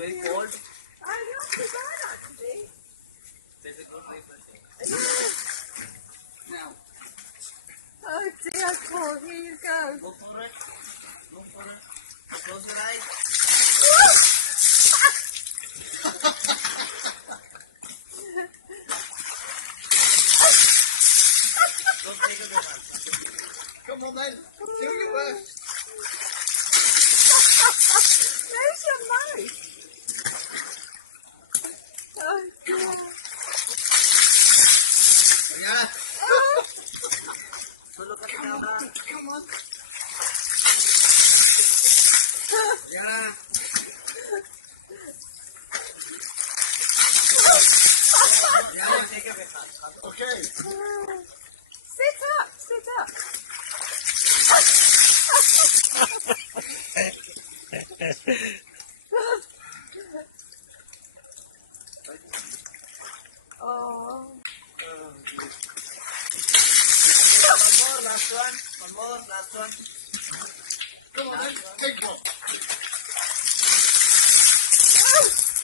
very cold. I know, it's bad actually. There's a good place for it. Now. Oh dear, Paul, here you go. Go for it. Go for it. Close your eyes. Don't take it back. Come on then. Do your best. There's your mouth. Oh dear. Yeah. Oh. So look at the camera. Come on. Yeah. Yeah, take it back. Okay. Sit up, sit up. Oh. One more, last one. One more, last one. Come on then, take one.